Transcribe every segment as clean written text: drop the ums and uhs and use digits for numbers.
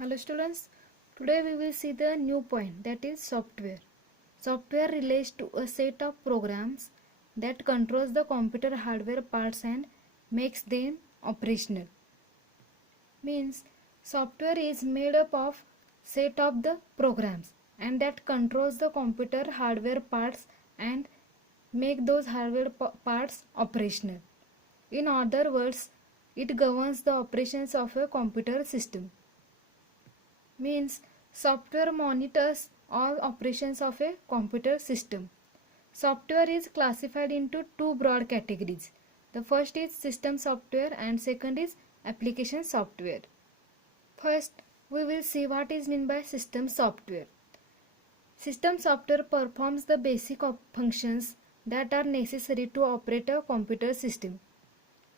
Hello students, today we will see the new point, that is software. Software relates to a set of programs that controls the computer hardware parts and makes them operational. Means software is made up of set of the programs and that controls the computer hardware parts and make those hardware parts operational. In other words, it governs the operations of a computer system. Means software monitors all operations of a computer system. Software is classified into two broad categories. The first is system software and second is application software. First, we will see what is meant by system software. System software performs the basic functions that are necessary to operate a computer system.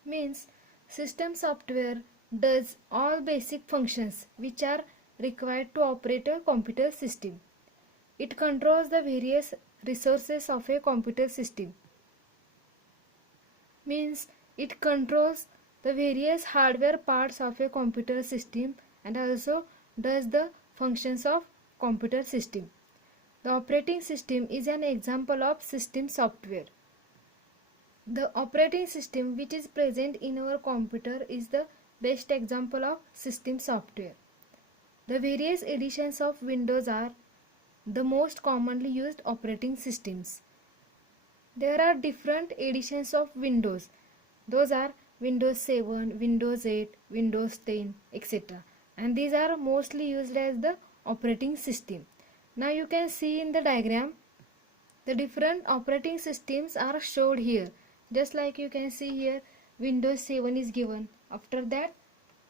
Means system software does all basic functions which are required to operate a computer system. It controls the various resources of a computer system. Means it controls the various hardware parts of a computer system and also does the functions of computer system. The operating system is an example of system software. The operating system which is present in our computer is the best example of system software. The various editions of Windows are the most commonly used operating systems. There are different editions of Windows. Those are Windows 7, Windows 8, Windows 10, etc. And these are mostly used as the operating system. Now you can see in the diagram the different operating systems are showed here. Just like you can see here, Windows 7 is given. After that,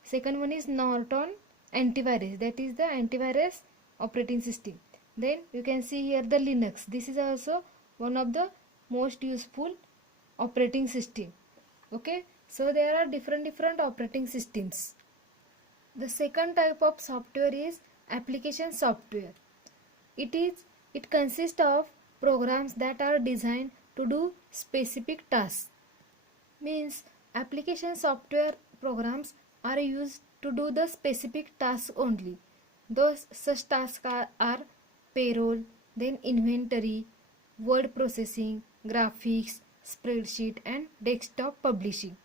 second one is Norton antivirus, that is the antivirus operating system. Then you can see here the Linux. This is also one of the most useful operating system. Okay, so there are different operating systems. The second type of software is application software. It consists of programs that are designed to do specific tasks. Means application software programs are used to do the specific tasks only. Those such tasks are payroll, then inventory, word processing, graphics, spreadsheet and desktop publishing.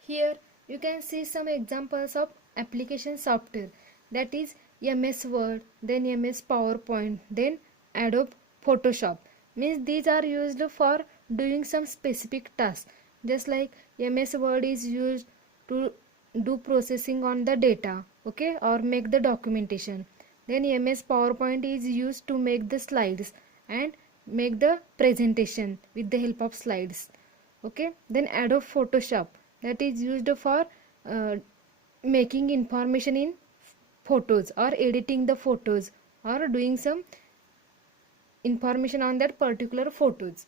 Here you can see some examples of application software, that is MS Word, then MS PowerPoint, then Adobe Photoshop. Means these are used for doing some specific tasks. Just like MS Word is used to do processing on the data, okay, or make the documentation. Then MS PowerPoint is used to make the slides and make the presentation with the help of slides, okay. Then Adobe Photoshop, that is used for making information in photos or editing the photos or doing some information on that particular photos.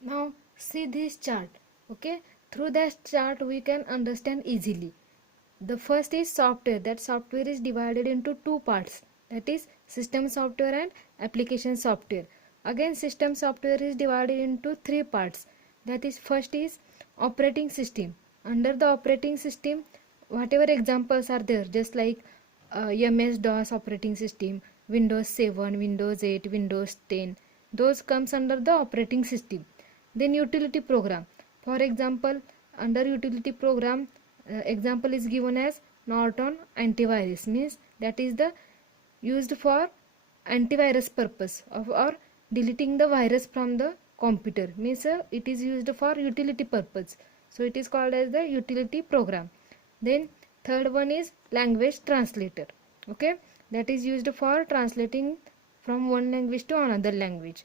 Now see this chart, okay. Through that chart we can understand easily. The first is software. That software is divided into two parts, that is system software and application software. Again system software is divided into three parts, that is first is operating system. Under the operating system, whatever examples are there, just like MS-DOS operating system, Windows 7, Windows 8, Windows 10, those comes under the operating system. Then utility program. For example, under utility program, example is given as Norton antivirus. Means that is the used for antivirus purpose of or deleting the virus from the computer. Means it is used for utility purpose. So it is called as the utility program. Then third one is language translator. Okay, that is used for translating from one language to another language.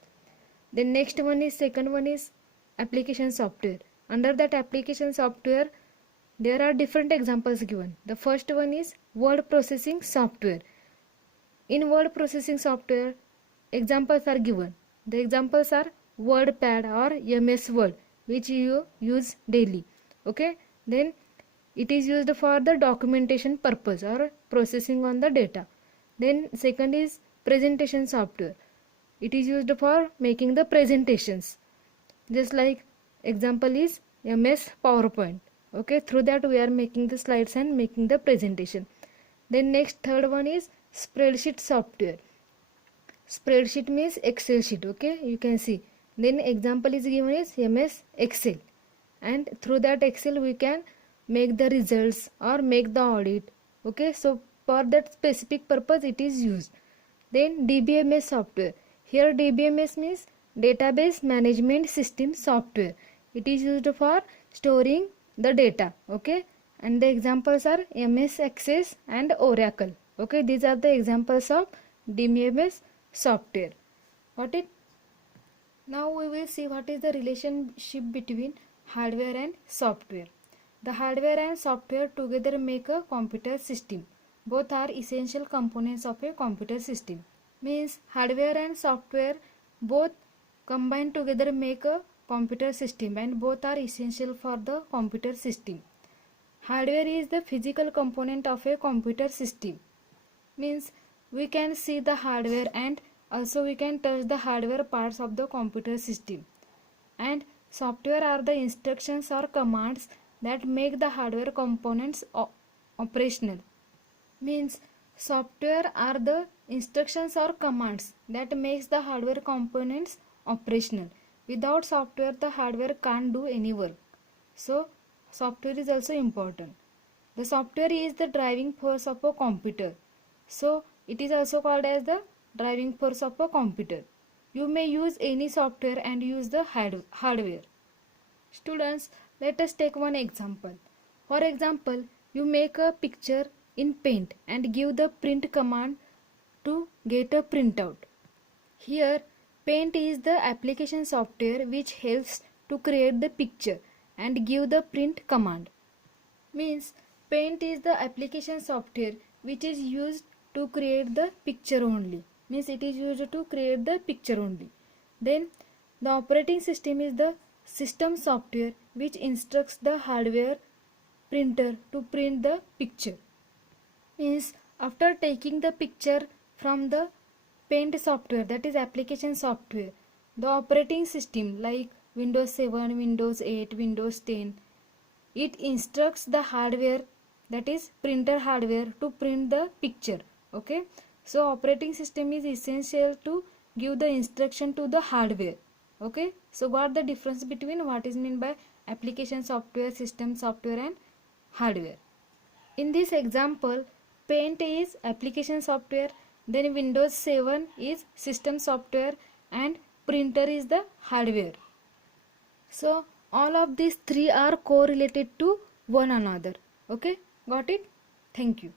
Then next one is second one is application software. Under that application software, there are different examples given. The first one is word processing software. In word processing software, examples are given. The examples are WordPad or MS Word, which you use daily. Okay, then it is used for the documentation purpose or processing on the data. Then second is presentation software. It is used for making the presentations. Just like example is MS PowerPoint. Okay, through that we are making the slides and making the presentation. Then next third one is spreadsheet software. Spreadsheet means Excel sheet. Okay, you can see. Then example is given is MS Excel, and through that Excel we can make the results or make the audit. Okay, so for that specific purpose it is used. Then DBMS software. Here DBMS means database management system software. It is used for storing the data. Okay, and the examples are MS Access and Oracle. Okay, these are the examples of DBMS software. Got it? Now we will see what is the relationship between hardware and software. The hardware and software together make a computer system. Both are essential components of a computer system. Means hardware and software both combined together make a computer system, and both are essential for the computer system. Hardware is the physical component of a computer system. Means we can see the hardware and also we can touch the hardware parts of the computer system. And software are the instructions or commands that make the hardware components operational. Means software are the instructions or commands that makes the hardware components operational. Without software the hardware can't do any work. So software is also important. The software is the driving force of a computer. So it is also called as the driving force of a computer. You may use any software and use the hardware. Students, let us take one example. For example, you make a picture in Paint and give the print command to get a printout. Here, Paint is the application software which helps to create the picture and give the print command. Means Paint is the application software which is used to create the picture only. Means it is used to create the picture only. Then the operating system is the system software which instructs the hardware printer to print the picture. Means after taking the picture from the Paint software, that is application software, the operating system like Windows 7, Windows 8, Windows 10, it instructs the hardware, that is printer hardware, to print the picture. Okay, so operating system is essential to give the instruction to the hardware. Okay, so got the difference between what is meant by application software, system software and hardware. In this example, Paint is application software, then Windows 7 is system software and printer is the hardware. So all of these three are correlated to one another. Okay, got it? Thank you.